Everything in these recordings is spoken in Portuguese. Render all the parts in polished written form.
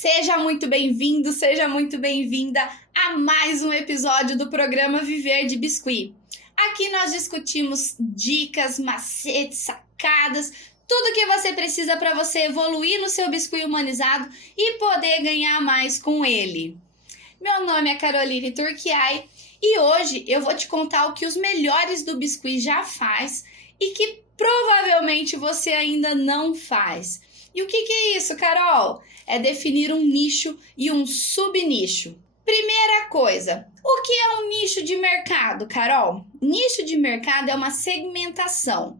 Seja muito bem-vindo, seja muito bem-vinda a mais um episódio do programa Viver de Biscuit. Aqui nós discutimos dicas, macetes, sacadas, tudo que você precisa para você evoluir no seu biscuit humanizado e poder ganhar mais com ele. Meu nome é Caroline Turquiai e hoje eu vou te contar o que os melhores do biscuit já faz e que provavelmente você ainda não faz. E o que é isso, Carol? É definir um nicho e um subnicho. Primeira coisa, o que é um nicho de mercado, Carol? Nicho de mercado é uma segmentação.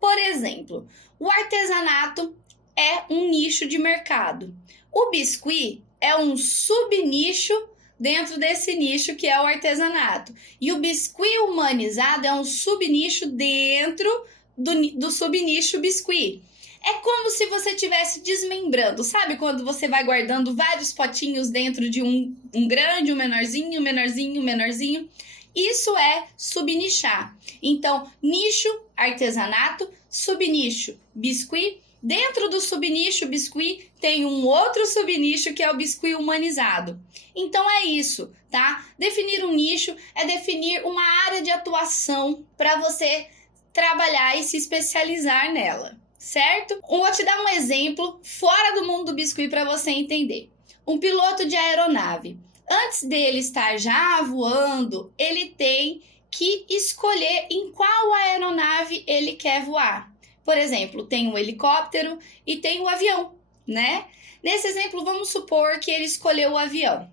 Por exemplo, o artesanato é um nicho de mercado. O biscuit é um subnicho dentro desse nicho que é o artesanato. E o biscuit humanizado é um subnicho dentro do subnicho biscuit. É como se você estivesse desmembrando, sabe? Quando você vai guardando vários potinhos dentro de um grande, um menorzinho, um menorzinho, um menorzinho. Isso é subnichar. Então, nicho, artesanato, subnicho, biscuit. Dentro do subnicho biscuit tem um outro subnicho que é o biscuit humanizado. Então é isso, tá? Definir um nicho é definir uma área de atuação para você trabalhar e se especializar nela. Certo? Eu vou te dar um exemplo fora do mundo do biscuit para você entender. Um piloto de aeronave, antes dele estar já voando, ele tem que escolher em qual aeronave ele quer voar. Por exemplo, tem o helicóptero e tem o avião, né? Nesse exemplo, vamos supor que ele escolheu o avião.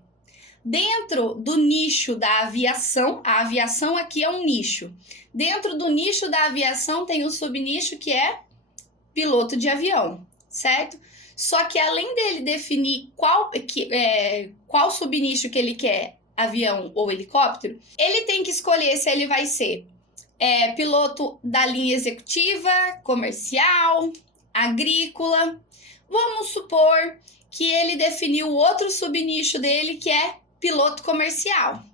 Dentro do nicho da aviação, a aviação aqui é um nicho. Dentro do nicho da aviação tem um subnicho que é piloto de avião, certo? Só que além dele definir qual subnicho que ele quer, avião ou helicóptero, ele tem que escolher se ele vai ser piloto da linha executiva, comercial, agrícola. Vamos supor que ele definiu outro subnicho dele que é piloto comercial.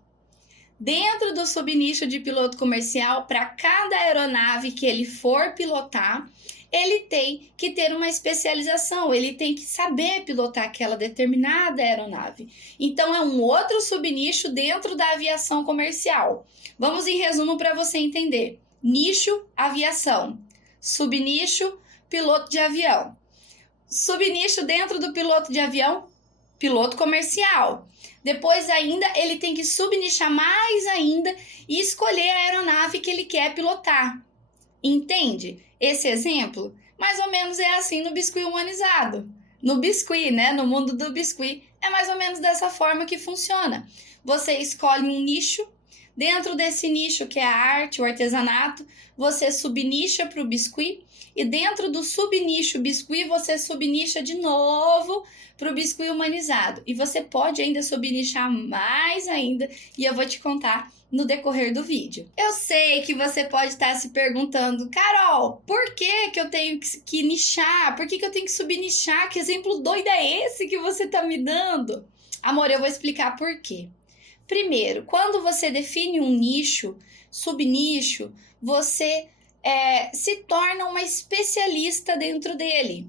Dentro do subnicho de piloto comercial, para cada aeronave que ele for pilotar, ele tem que ter uma especialização, ele tem que saber pilotar aquela determinada aeronave. Então, é um outro subnicho dentro da aviação comercial. Vamos em resumo para você entender. Nicho, aviação. Subnicho, piloto de avião. Subnicho dentro do piloto de avião, piloto comercial. Depois ainda, ele tem que subnichar mais ainda e escolher a aeronave que ele quer pilotar. Entende esse exemplo? Mais ou menos é assim no biscuit humanizado. No biscuit, né? No mundo do biscuit, é mais ou menos dessa forma que funciona. Você escolhe um nicho. Dentro desse nicho, que é a arte, o artesanato, você subnicha para o biscuit. E dentro do subnicho biscuit, você subnicha de novo para o biscuit humanizado. E você pode ainda subnichar mais ainda. E eu vou te contar no decorrer do vídeo. Eu sei que você pode estar se perguntando, Carol, por que eu tenho que nichar? Por que eu tenho que subnichar? Que exemplo doido é esse que você está me dando? Amor, eu vou explicar por quê. Primeiro, quando você define um nicho, subnicho, você se torna uma especialista dentro dele.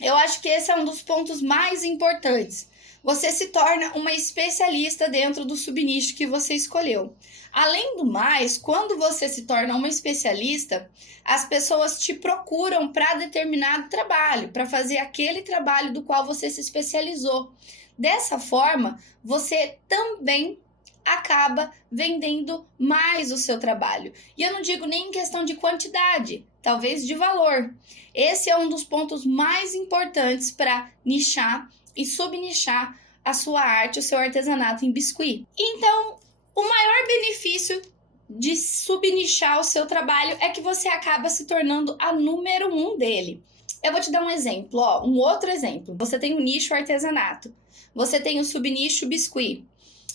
Eu acho que esse é um dos pontos mais importantes. Você se torna uma especialista dentro do subnicho que você escolheu. Além do mais, quando você se torna uma especialista, as pessoas te procuram para determinado trabalho, para fazer aquele trabalho do qual você se especializou. Dessa forma, você também acaba vendendo mais o seu trabalho. E eu não digo nem em questão de quantidade, talvez de valor. Esse é um dos pontos mais importantes para nichar e subnichar a sua arte, o seu artesanato em biscuit. Então, o maior benefício de subnichar o seu trabalho é que você acaba se tornando a número 1 dele. Eu vou te dar um exemplo, um outro exemplo. Você tem o nicho artesanato, você tem o subnicho biscuit,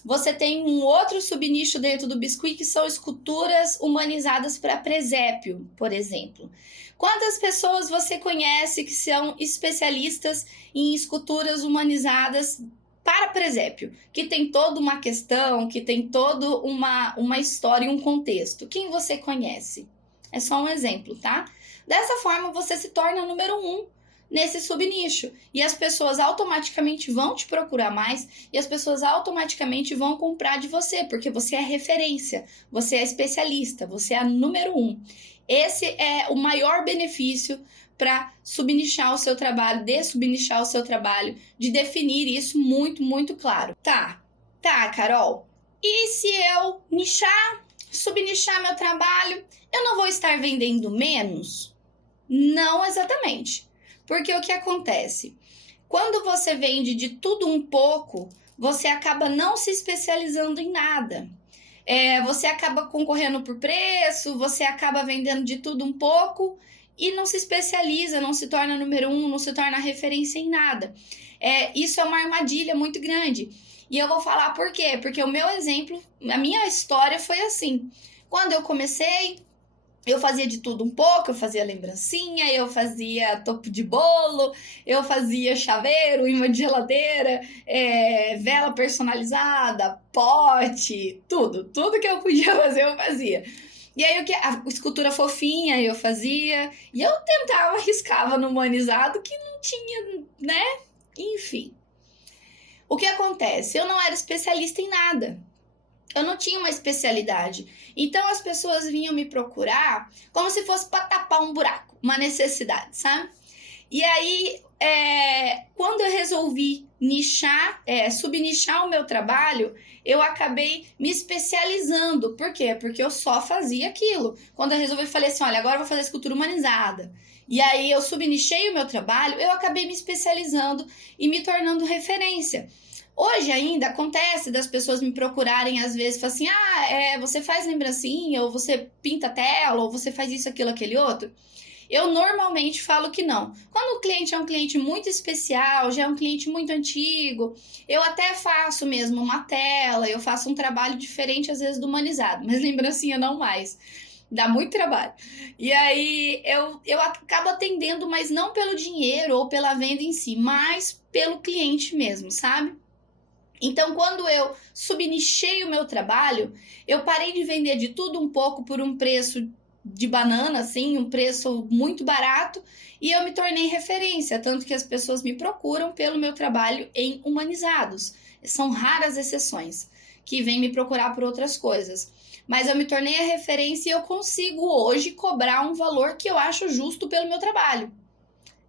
você tem um outro subnicho dentro do biscuit que são esculturas humanizadas para presépio, por exemplo. Quantas pessoas você conhece que são especialistas em esculturas humanizadas para presépio? Que tem toda uma questão, que tem toda uma história e um contexto. Quem você conhece? É só um exemplo, tá? Dessa forma, você se torna o número 1 nesse subnicho. E as pessoas automaticamente vão te procurar mais e as pessoas automaticamente vão comprar de você, porque você é referência, você é especialista, você é a número 1. Esse é o maior benefício para subnichar o seu trabalho, dessubnichar o seu trabalho, de definir isso muito, muito claro. Tá, Carol. E se eu subnichar meu trabalho, eu não vou estar vendendo menos? Não exatamente. Porque o que acontece? Quando você vende de tudo um pouco, você acaba não se especializando em nada. Você acaba concorrendo por preço, você acaba vendendo de tudo um pouco e não se especializa, não se torna número 1, não se torna referência em nada. Isso é uma armadilha muito grande. E eu vou falar por quê? Porque o meu exemplo, a minha história foi assim. Quando eu comecei, eu fazia de tudo um pouco, eu fazia lembrancinha, eu fazia topo de bolo, eu fazia chaveiro, imã de geladeira, vela personalizada, pote, tudo que eu podia fazer, eu fazia. E aí a escultura fofinha eu fazia, e eu tentava, arriscava no humanizado que não tinha, né? Enfim. O que acontece? Eu não era especialista em nada. Eu não tinha uma especialidade. Então as pessoas vinham me procurar como se fosse para tapar um buraco, uma necessidade, sabe? E aí, quando eu resolvi subnichar o meu trabalho, eu acabei me especializando. Por quê? Porque eu só fazia aquilo. Quando eu resolvi, falei assim, olha, agora eu vou fazer escultura humanizada. E aí eu subnichei o meu trabalho, eu acabei me especializando e me tornando referência. Hoje ainda acontece das pessoas me procurarem às vezes, falam assim, você faz lembrancinha, ou você pinta tela, ou você faz isso, aquilo, aquele outro. Eu normalmente falo que não. Quando o cliente é um cliente muito especial, já é um cliente muito antigo, eu até faço mesmo uma tela, eu faço um trabalho diferente às vezes do humanizado, mas lembrancinha não mais. Dá muito trabalho. E aí eu acabo atendendo, mas não pelo dinheiro ou pela venda em si, mas pelo cliente mesmo, sabe? Então, quando eu subnichei o meu trabalho, eu parei de vender de tudo um pouco por um preço de banana, assim, um preço muito barato, e eu me tornei referência, tanto que as pessoas me procuram pelo meu trabalho em humanizados. São raras exceções que vêm me procurar por outras coisas. Mas eu me tornei a referência e eu consigo hoje cobrar um valor que eu acho justo pelo meu trabalho.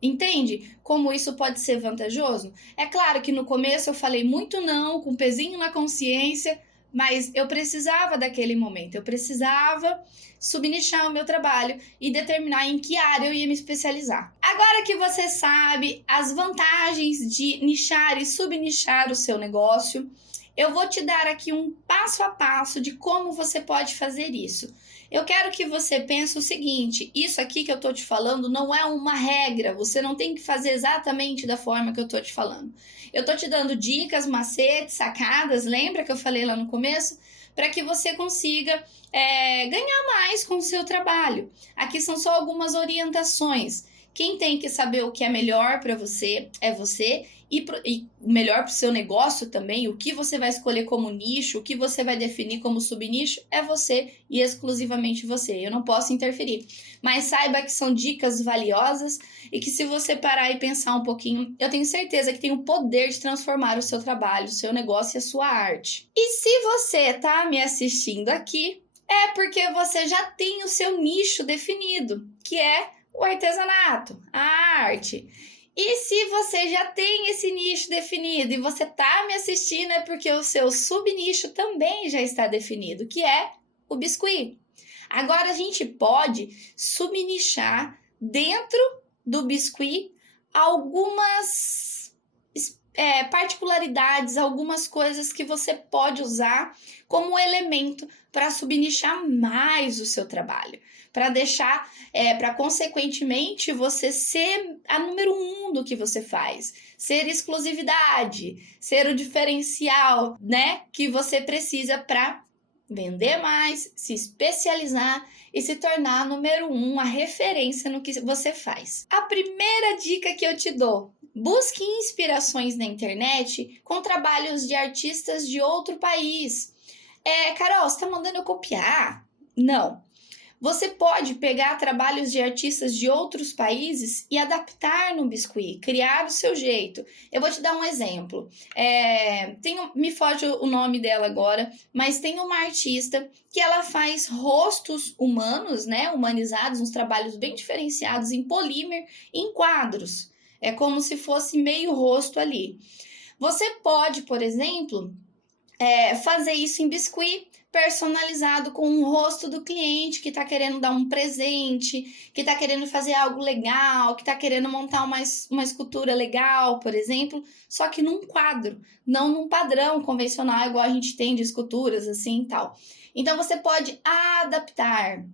Entende como isso pode ser vantajoso? É claro que no começo eu falei muito não, com um pezinho na consciência, mas eu precisava daquele momento, eu precisava subnichar o meu trabalho e determinar em que área eu ia me especializar. Agora que você sabe as vantagens de nichar e subnichar o seu negócio, eu vou te dar aqui um passo a passo de como você pode fazer isso. Eu quero que você pense o seguinte, isso aqui que eu tô te falando não é uma regra, você não tem que fazer exatamente da forma que eu tô te falando. Eu tô te dando dicas, macetes, sacadas, lembra que eu falei lá no começo? Para que você consiga ganhar mais com o seu trabalho. Aqui são só algumas orientações. Quem tem que saber o que é melhor para você é você e melhor para o seu negócio também, o que você vai escolher como nicho, o que você vai definir como subnicho é você e exclusivamente você. Eu não posso interferir, mas saiba que são dicas valiosas e que se você parar e pensar um pouquinho, eu tenho certeza que tem o poder de transformar o seu trabalho, o seu negócio e a sua arte. E se você tá me assistindo aqui, é porque você já tem o seu nicho definido, que é o artesanato, a arte. E se você já tem esse nicho definido e você tá me assistindo, é porque o seu subnicho também já está definido, que é o biscuit. Agora a gente pode subnichar dentro do biscuit algumas particularidades, algumas coisas que você pode usar como elemento para subnichar mais o seu trabalho, para deixar, para consequentemente você ser a número 1 do que você faz, ser exclusividade, ser o diferencial, né, que você precisa para vender mais, se especializar e se tornar a número 1, a referência no que você faz. A primeira dica que eu te dou: busque inspirações na internet com trabalhos de artistas de outro país. Carol, você está mandando eu copiar? Não. Você pode pegar trabalhos de artistas de outros países e adaptar no biscuit, criar o seu jeito. Eu vou te dar um exemplo. Me foge o nome dela agora, mas tem uma artista que ela faz rostos humanos, né, humanizados, uns trabalhos bem diferenciados em polímer, em quadros. É como se fosse meio rosto ali. Você pode, por exemplo, fazer isso em biscuit, personalizado com o rosto do cliente que está querendo dar um presente, que está querendo fazer algo legal, que está querendo montar uma escultura legal, por exemplo, só que num quadro, não num padrão convencional igual a gente tem de esculturas assim e tal. Então você pode adaptar,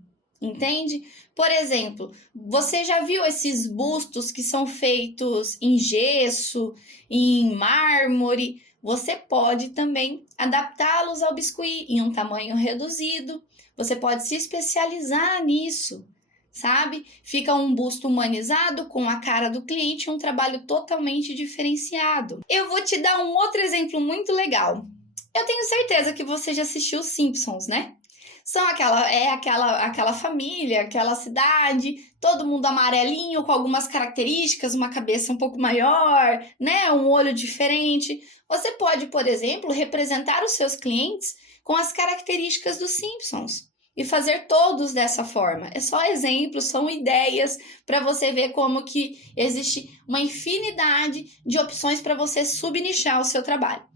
entende? Por exemplo, você já viu esses bustos que são feitos em gesso, em mármore? Você pode também adaptá-los ao biscuit em um tamanho reduzido. Você pode se especializar nisso, sabe? Fica um busto humanizado com a cara do cliente, um trabalho totalmente diferenciado. Eu vou te dar um outro exemplo muito legal. Eu tenho certeza que você já assistiu os Simpsons, né? São aquela família, aquela cidade, todo mundo amarelinho, com algumas características, uma cabeça um pouco maior, né? Um olho diferente. Você pode, por exemplo, representar os seus clientes com as características dos Simpsons e fazer todos dessa forma. É só exemplos, são ideias para você ver como que existe uma infinidade de opções para você subnichar o seu trabalho.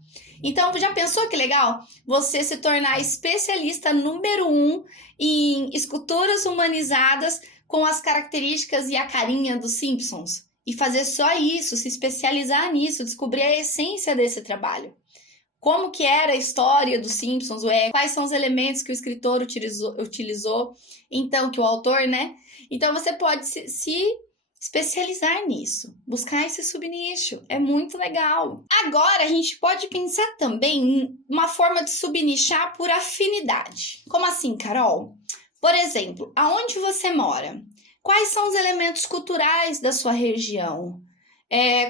Então, já pensou que legal? Você se tornar especialista número 1 em esculturas humanizadas com as características e a carinha dos Simpsons. E fazer só isso, se especializar nisso, descobrir a essência desse trabalho. Como que era a história dos Simpsons, quais são os elementos que o escritor utilizou, então, que o autor, né? Então, você pode se especializar nisso, buscar esse subnicho, é muito legal. Agora, a gente pode pensar também em uma forma de subnichar por afinidade. Como assim, Carol? Por exemplo, aonde você mora? Quais são os elementos culturais da sua região?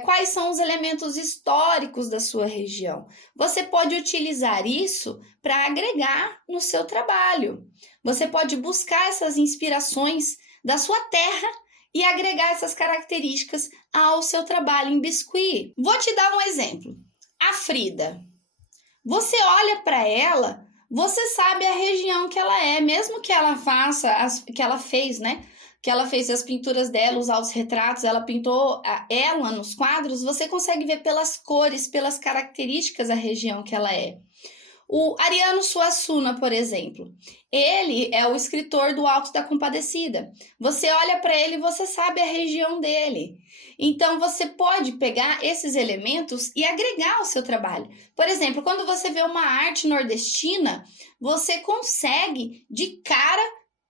Quais são os elementos históricos da sua região? Você pode utilizar isso para agregar no seu trabalho. Você pode buscar essas inspirações da sua terra e agregar essas características ao seu trabalho em biscuit. Vou te dar um exemplo. A Frida. Você olha para ela, você sabe a região que ela é, mesmo que ela fez, né? Que ela fez as pinturas dela, os autorretratos, ela pintou ela nos quadros, você consegue ver pelas cores, pelas características a região que ela é. O Ariano Suassuna, por exemplo, ele é o escritor do Alto da Compadecida. Você olha para ele e você sabe a região dele. Então, você pode pegar esses elementos e agregar ao seu trabalho. Por exemplo, quando você vê uma arte nordestina, você consegue, de cara,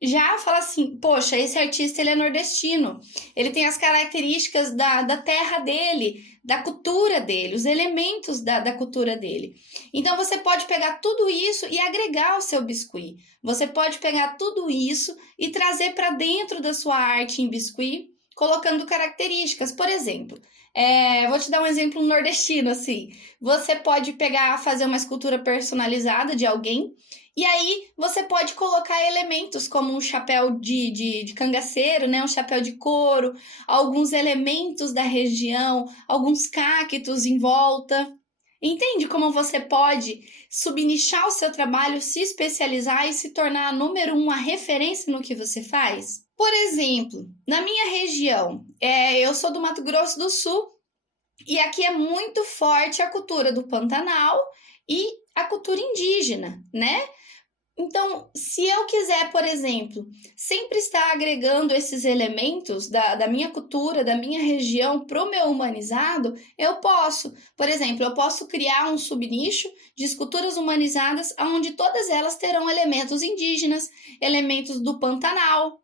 já fala assim, poxa, esse artista ele é nordestino, ele tem as características da terra dele, da cultura dele, os elementos da cultura dele. Então, você pode pegar tudo isso e agregar ao seu biscuit. Você pode pegar tudo isso e trazer para dentro da sua arte em biscuit, colocando características. Por exemplo, vou te dar um exemplo nordestino, assim. Você pode fazer uma escultura personalizada de alguém, e aí você pode colocar elementos como um chapéu de cangaceiro, né? Um chapéu de couro, alguns elementos da região, alguns cactos em volta. Entende como você pode subnichar o seu trabalho, se especializar e se tornar a número 1, a referência no que você faz? Por exemplo, na minha região, eu sou do Mato Grosso do Sul e aqui é muito forte a cultura do Pantanal e a cultura indígena, né? Então, se eu quiser, por exemplo, sempre estar agregando esses elementos da minha cultura, da minha região para o meu humanizado, eu posso. Por exemplo, eu posso criar um subnicho de esculturas humanizadas onde todas elas terão elementos indígenas, elementos do Pantanal.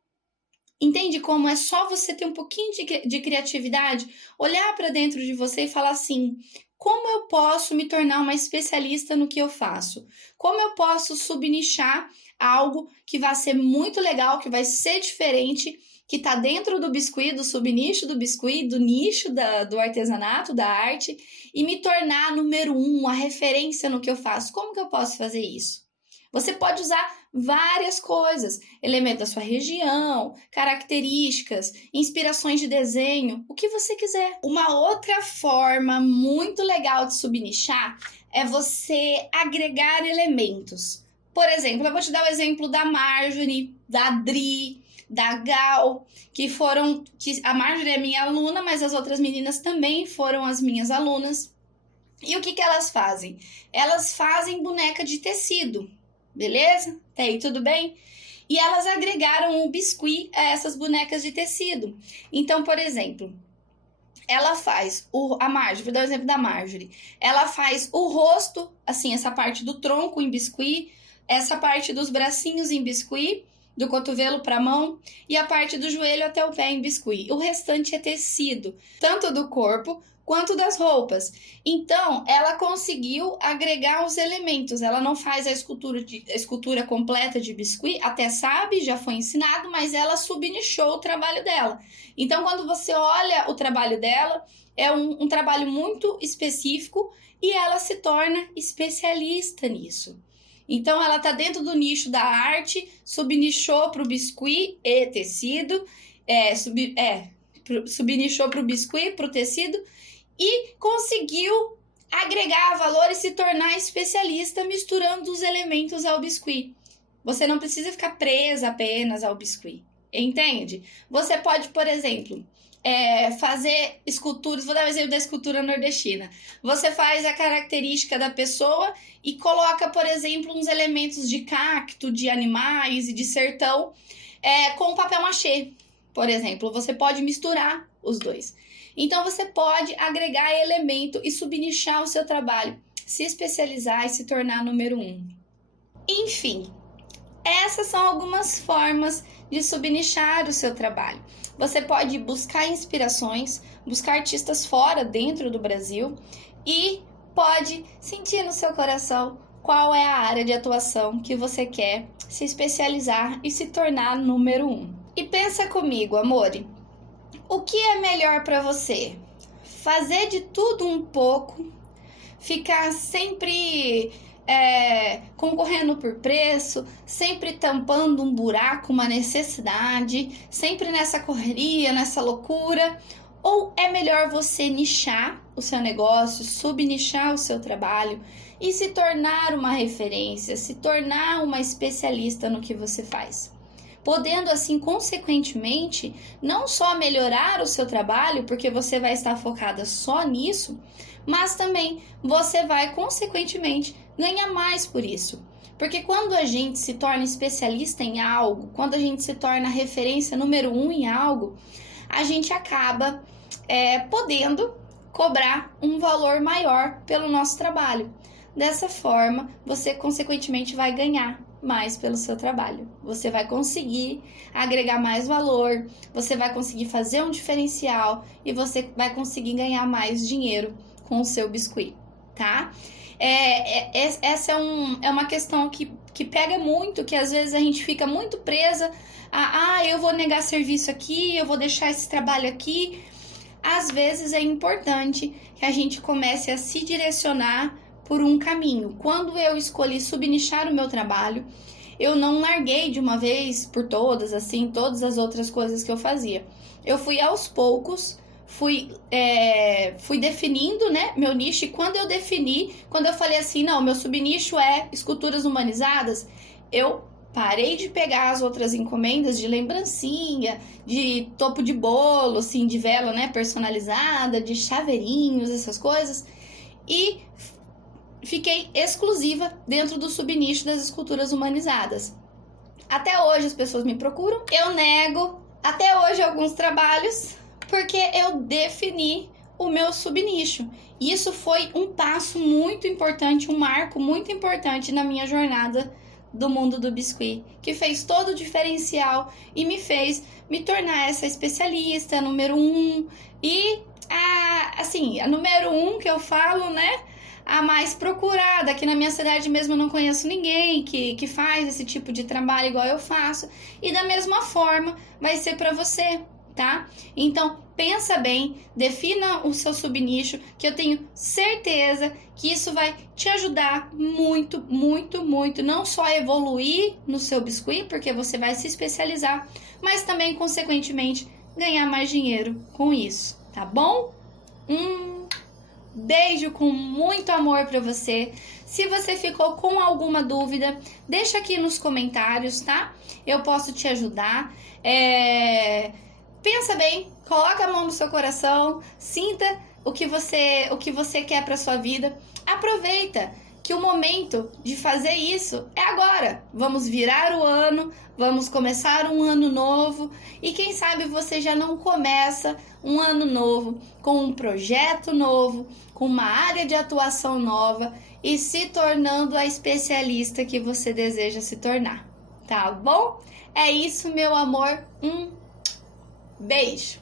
Entende como é só você ter um pouquinho de criatividade, olhar para dentro de você e falar assim: como eu posso me tornar uma especialista no que eu faço? Como eu posso subnichar algo que vai ser muito legal, que vai ser diferente, que está dentro do biscuit, do subnicho do biscuit, do nicho do artesanato, da arte, e me tornar número 1, a referência no que eu faço? Como que eu posso fazer isso? Você pode usar várias coisas, elementos da sua região, características, inspirações de desenho, o que você quiser. Uma outra forma muito legal de subnichar é você agregar elementos. Por exemplo, eu vou te dar o exemplo da Marjorie, da Dri, da Gal, que a Marjorie é minha aluna, mas as outras meninas também foram as minhas alunas. E o que elas fazem? Elas fazem boneca de tecido, beleza? Até aí tudo bem? E elas agregaram o biscuit a essas bonecas de tecido. Então, por exemplo, ela faz a Marjorie, vou dar o exemplo da Marjorie. Ela faz o rosto, assim, essa parte do tronco em biscuit, essa parte dos bracinhos em biscuit, do cotovelo para a mão, e a parte do joelho até o pé em biscuit. O restante é tecido, tanto do corpo quanto das roupas. Então, ela conseguiu agregar os elementos. Ela não faz a escultura completa de biscuit, até sabe, já foi ensinado, mas ela subnichou o trabalho dela. Então, quando você olha o trabalho dela, é um trabalho muito específico e ela se torna especialista nisso. Então, ela está dentro do nicho da arte, subnichou para o biscuit e tecido, subnichou para o biscuit, para o tecido, e conseguiu agregar valor e se tornar especialista misturando os elementos ao biscuit. Você não precisa ficar presa apenas ao biscuit, entende? Você pode, por exemplo, fazer esculturas, vou dar o exemplo da escultura nordestina. Você faz a característica da pessoa e coloca, por exemplo, uns elementos de cacto, de animais e de sertão com papel machê, por exemplo. Você pode misturar os dois. Então, você pode agregar elemento e subnichar o seu trabalho, se especializar e se tornar número 1. Enfim, essas são algumas formas de subnichar o seu trabalho. Você pode buscar inspirações, buscar artistas fora, dentro do Brasil, e pode sentir no seu coração qual é a área de atuação que você quer se especializar e se tornar número 1. E pensa comigo, amore, o que é melhor para você? Fazer de tudo um pouco, ficar sempre concorrendo por preço, sempre tampando um buraco, uma necessidade, sempre nessa correria, nessa loucura? Ou é melhor você nichar o seu negócio, subnichar o seu trabalho e se tornar uma referência, se tornar uma especialista no que você faz? Podendo assim, consequentemente, não só melhorar o seu trabalho, porque você vai estar focada só nisso, mas também você vai, consequentemente, ganhar mais por isso. Porque quando a gente se torna especialista em algo, quando a gente se torna referência número 1 em algo, a gente acaba podendo cobrar um valor maior pelo nosso trabalho. Dessa forma, você, consequentemente, vai ganhar mais pelo seu trabalho. Você vai conseguir agregar mais valor, você vai conseguir fazer um diferencial e você vai conseguir ganhar mais dinheiro com o seu biscuit, tá? Essa é uma questão que pega muito, que às vezes a gente fica muito presa a eu vou negar serviço aqui, eu vou deixar esse trabalho aqui. Às vezes é importante que a gente comece a se direcionar por um caminho. Quando eu escolhi subnichar o meu trabalho, eu não larguei de uma vez por todas, assim, todas as outras coisas que eu fazia. Eu fui aos poucos, fui definindo, né, meu nicho, e quando eu falei assim, não, meu subnicho é esculturas humanizadas, eu parei de pegar as outras encomendas de lembrancinha, de topo de bolo, assim, de vela, né, personalizada, de chaveirinhos, essas coisas, e fiquei exclusiva dentro do subnicho das esculturas humanizadas. Até hoje as pessoas me procuram, eu nego até hoje alguns trabalhos, porque eu defini o meu subnicho. Isso foi um passo muito importante, um marco muito importante na minha jornada do mundo do biscuit, que fez todo o diferencial e me fez me tornar essa especialista, número 1, e a número 1 que eu falo, né, a mais procurada. Aqui na minha cidade mesmo eu não conheço ninguém que faz esse tipo de trabalho igual eu faço, e da mesma forma vai ser para você, tá? Então, pensa bem, defina o seu subnicho, que eu tenho certeza que isso vai te ajudar muito, muito, muito, não só a evoluir no seu biscuit, porque você vai se especializar, mas também, consequentemente, ganhar mais dinheiro com isso, tá bom? Beijo com muito amor para você. Se você ficou com alguma dúvida, deixa aqui nos comentários, tá? Eu posso te ajudar. Pensa bem, coloca a mão no seu coração, sinta o que você quer para sua vida. Aproveita que o momento de fazer isso é agora. Vamos virar o ano, vamos começar um ano novo e quem sabe você já não começa um ano novo com um projeto novo, com uma área de atuação nova e se tornando a especialista que você deseja se tornar, tá bom? É isso, meu amor. Beijo!